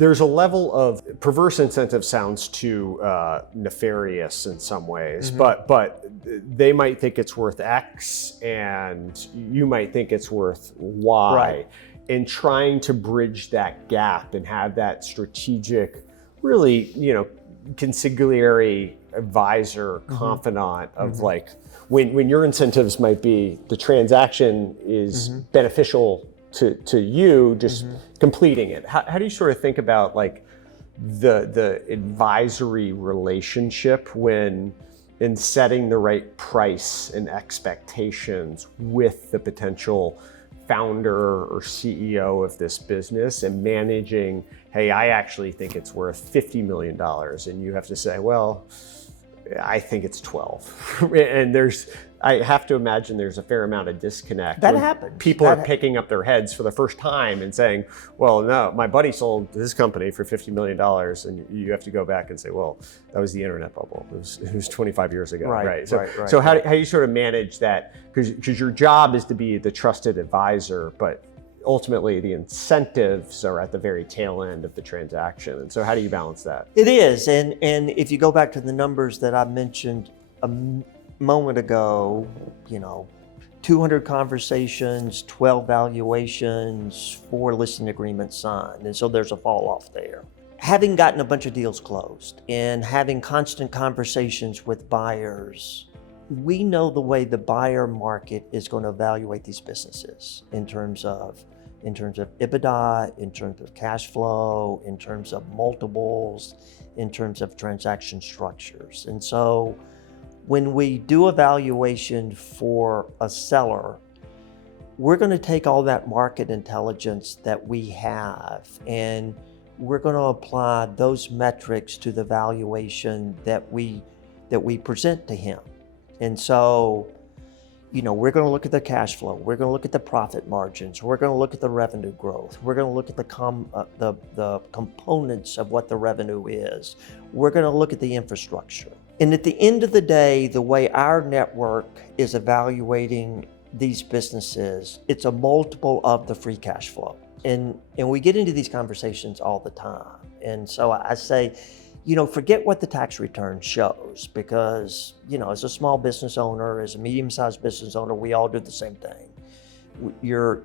There's a level of perverse incentive, sounds too nefarious in some ways, but they might think it's worth X and you might think it's worth Y. Right. And trying to bridge that gap and have that strategic, really, consigliere advisor, confidant of like, when your incentives might be the transaction is beneficial to you, just completing it. How do you sort of think about like the advisory relationship when in setting the right price and expectations with the potential founder or CEO of this business and managing, hey, I actually think it's worth $50 million. And you have to say, well, I think it's 12. And I have to imagine there's a fair amount of disconnect. That happens. People are picking up their heads for the first time and saying, well, no, my buddy sold this company for $50 million. And you have to go back and say, well, that was the internet bubble. It was 25 years ago. Right. So how do you sort of manage that? Because your job is to be the trusted advisor, but ultimately the incentives are at the very tail end of the transaction. And so how do you balance that? It is. And if you go back to the numbers that I mentioned a moment ago, 200 conversations, 12 valuations, 4 listing agreements signed. And so there's a fall off there. Having gotten a bunch of deals closed and having constant conversations with buyers, we know the way the buyer market is going to evaluate these businesses in terms of EBITDA, in terms of cash flow, in terms of multiples, in terms of transaction structures. And so when we do a valuation for a seller, we're going to take all that market intelligence that we have and we're going to apply those metrics to the valuation that we present to him. And so, we're going to look at the cash flow. We're going to look at the profit margins. We're going to look at the revenue growth. We're going to look at the components of what the revenue is. We're going to look at the infrastructure. And at the end of the day, the way our network is evaluating these businesses, it's a multiple of the free cash flow. And we get into these conversations all the time. And so I say, forget what the tax return shows because, as a small business owner, as a medium-sized business owner, we all do the same thing. You're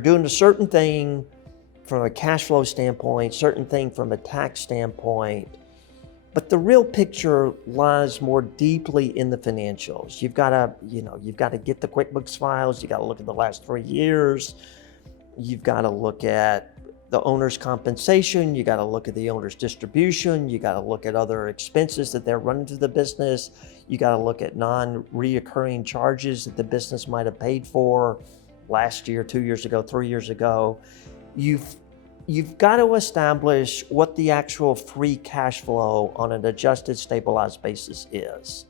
doing a certain thing from a cash flow standpoint, certain thing from a tax standpoint, but the real picture lies more deeply in the financials. You've got to get the QuickBooks files. You got to look at the last 3 years. You've got to look at the owner's compensation, you got to look at the owner's distribution, you got to look at other expenses that they're running to the business, you got to look at non-reoccurring charges that the business might have paid for last year, 2 years ago, 3 years ago. You've got to establish what the actual free cash flow on an adjusted stabilized basis is.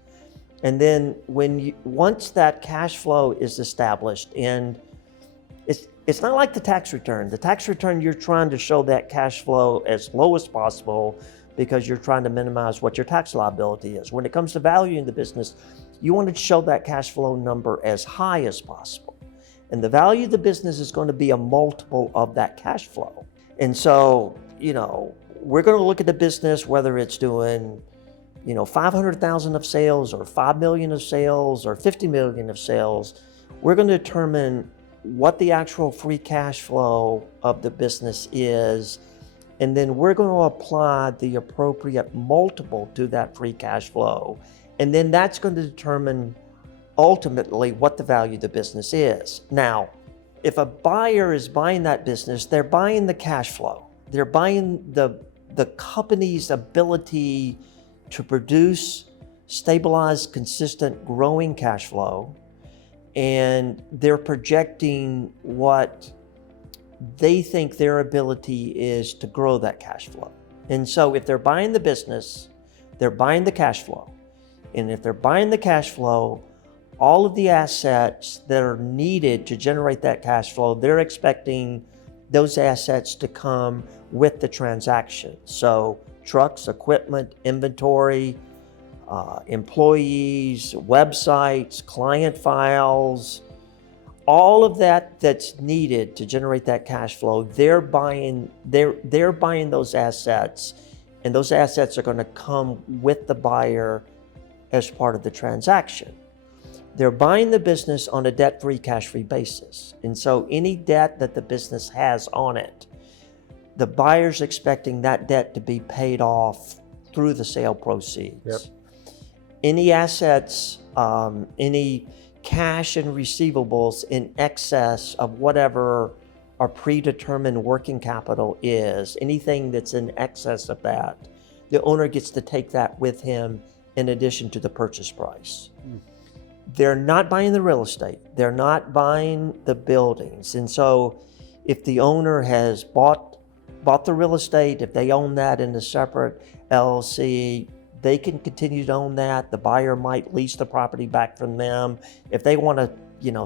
And then once that cash flow is established, and it's not like the tax return. The tax return, you're trying to show that cash flow as low as possible because you're trying to minimize what your tax liability is. When it comes to valuing the business, you want to show that cash flow number as high as possible. And the value of the business is going to be a multiple of that cash flow. And so, we're going to look at the business, whether it's doing, 500,000 of sales or 5 million of sales or 50 million of sales. We're going to determine what the actual free cash flow of the business is, and then we're going to apply the appropriate multiple to that free cash flow, and then that's going to determine ultimately what the value of the business is. Now, if a buyer is buying that business, they're buying the cash flow. They're buying the company's ability to produce stabilized, consistent, growing cash flow, and they're projecting what they think their ability is to grow that cash flow. And so if they're buying the business, they're buying the cash flow. And if they're buying the cash flow, all of the assets that are needed to generate that cash flow, they're expecting those assets to come with the transaction. So trucks, equipment, inventory, employees, websites, client files, all of that's needed to generate that cash flow, they're buying those assets, and those assets are going to come with the buyer as part of the transaction. They're buying the business on a debt-free, cash-free basis. And so any debt that the business has on it, the buyer's expecting that debt to be paid off through the sale proceeds. Yep. Any assets, any cash and receivables in excess of whatever our predetermined working capital is, anything that's in excess of that, the owner gets to take that with him in addition to the purchase price. They're not buying the real estate. They're not buying the buildings. And so if the owner has bought the real estate, if they own that in a separate LLC, they can continue to own that. The buyer might lease the property back from them. If they want to,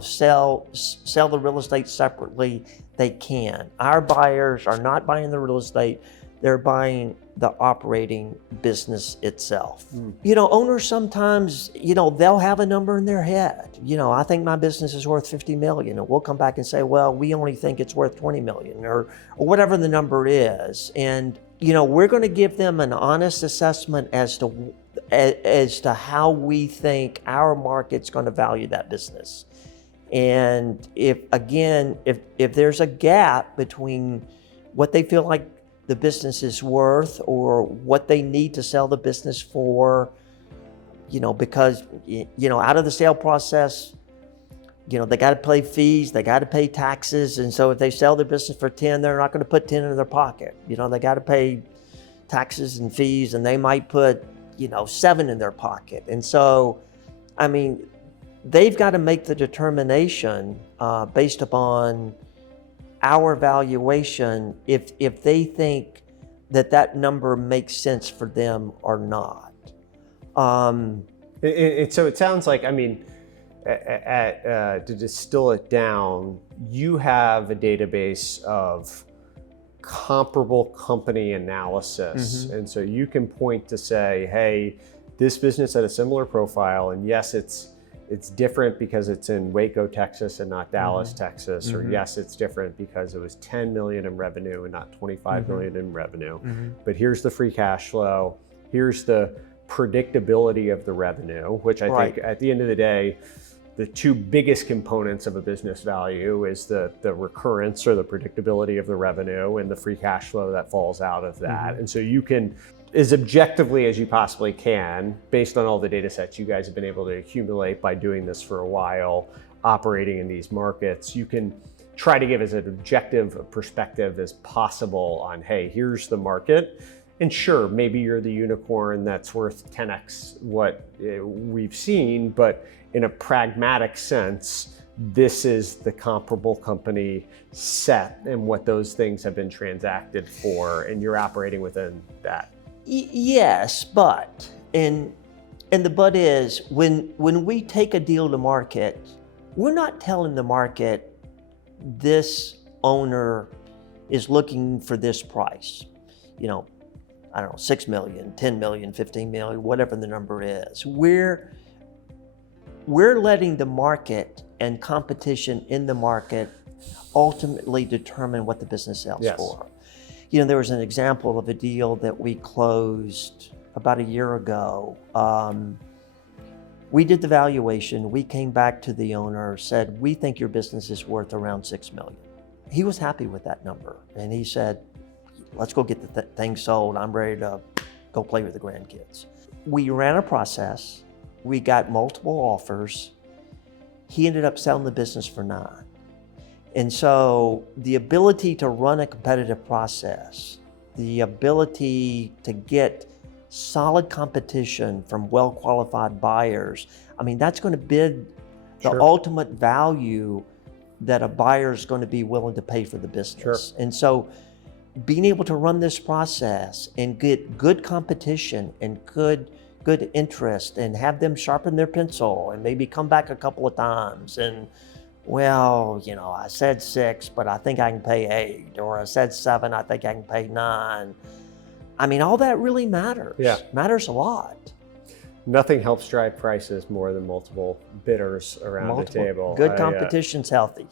sell the real estate separately, they can. Our buyers are not buying the real estate. They're buying the operating business itself. Owners sometimes, they'll have a number in their head. I think my business is worth 50 million. And we'll come back and say, well, we only think it's worth 20 million or whatever the number is. And, we're going to give them an honest assessment as to how we think our market's going to value that business. And if there's a gap between what they feel like the business is worth or what they need to sell the business for, because, out of the sale process, they got to pay fees, they got to pay taxes. And so if they sell their business for 10, they're not going to put 10 in their pocket. They got to pay taxes and fees, and they might put, 7 in their pocket. And so, they've got to make the determination based upon our valuation if they think that number makes sense for them or not. So it sounds like, to distill it down, you have a database of comparable company analysis. And so you can point to say, hey, this business had a similar profile, and yes, it's different because it's in Waco, Texas and not Dallas, Texas, or yes, it's different because it was 10 million in revenue and not 25 million in revenue. But here's the free cash flow, here's the predictability of the revenue, which I think at the end of the day, the two biggest components of a business value is the recurrence or the predictability of the revenue and the free cash flow that falls out of that. And so you can, as objectively as you possibly can, based on all the data sets you guys have been able to accumulate by doing this for a while, operating in these markets, you can try to give as an objective perspective as possible on, hey, here's the market. And sure, maybe you're the unicorn that's worth 10x what we've seen, but in a pragmatic sense, this is the comparable company set and what those things have been transacted for, and you're operating within that. Yes, but, and the but is, when we take a deal to market, we're not telling the market this owner is looking for this price. I don't know, 6 million, 10 million, 15 million, whatever the number is. We're letting the market and competition in the market ultimately determine what the business sells for. There was an example of a deal that we closed about a year ago. We did the valuation. We came back to the owner, said, we think your business is worth around 6 million. He was happy with that number. And he said, let's go get the thing sold. I'm ready to go play with the grandkids. We ran a process. We got multiple offers. He ended up selling the business for 9. And so the ability to run a competitive process, the ability to get solid competition from well-qualified buyers, that's going to bid the ultimate value that a buyer is going to be willing to pay for the business. And so being able to run this process and get good competition and good interest and have them sharpen their pencil and maybe come back a couple of times and, well, I said 6, but I think I can pay 8, or I said 7, I think I can pay 9. All that really matters. Matters a lot. Nothing helps drive prices more than multiple bidders around the table. Good competition's healthy.